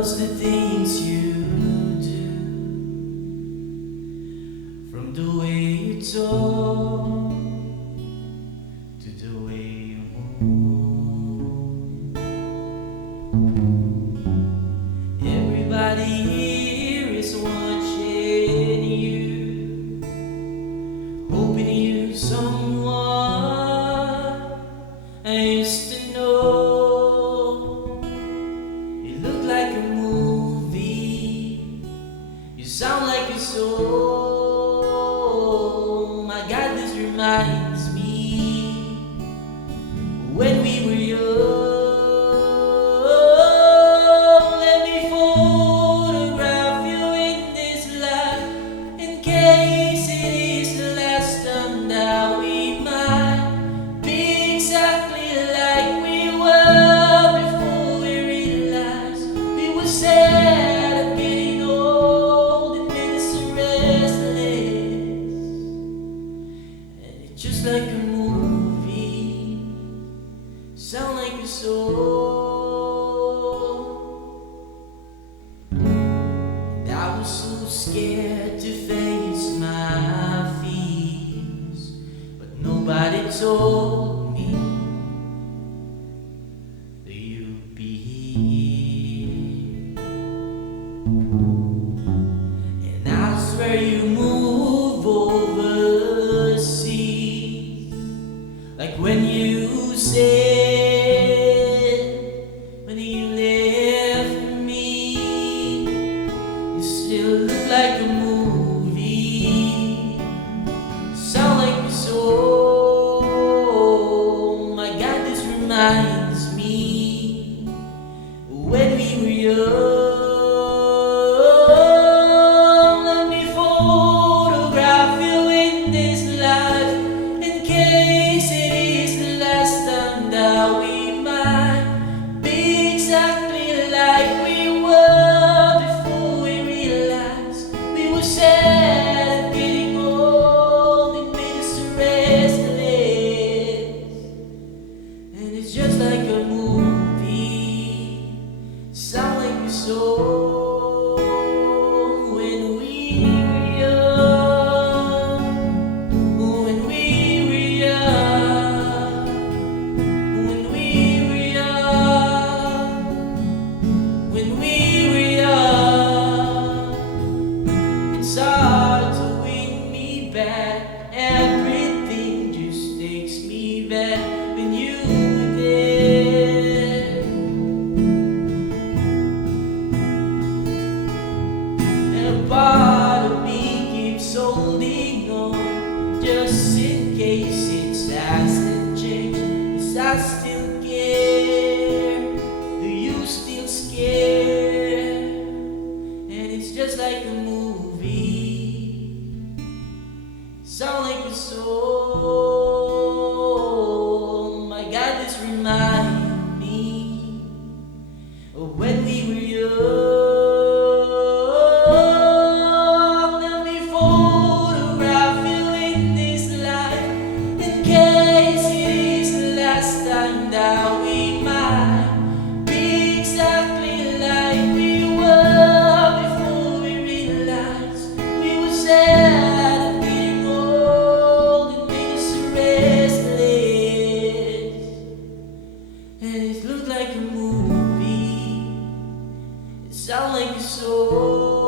'cause the things you do, from the way you talk to the way you move, everybody here is watching you, hoping you someone I used to know. You look like a movie, you sound like a soul. My God, this reminds me when we were young. Let me photograph you in this life, in case it is the last time that we might be exactly like we were before we realized we were sad of getting old and made us restless. And it's just like a movie, sound like a soul. And I was so scared to face my fears, but nobody told me that you'd be here. And I swear you move overseas, like when you said, when you left me, you still look like a movie, sound like a soul. My God, this reminds me when we were young. Let me photograph you in this life, in case it is the last time that we might be exactly like we were before we realized we were sad and getting old and made us restless. And it's just like a movie, sound like a soul. When we were young, when we were young, when we were young, when we were young. It's hard to win me back, everything just takes me back when you were there. And a part of me keeps holding on, just in case it hasn't changed. 'Cause I still care, do you still scared? And it's just like a movie, sound like a soul. My God, this reminds me of when we were young. Let me photograph you in this life, in case it is the last time that we might be exactly like we were before we realized we were sad and getting old and made us restless. And it looked like a movie, it sound like a soul.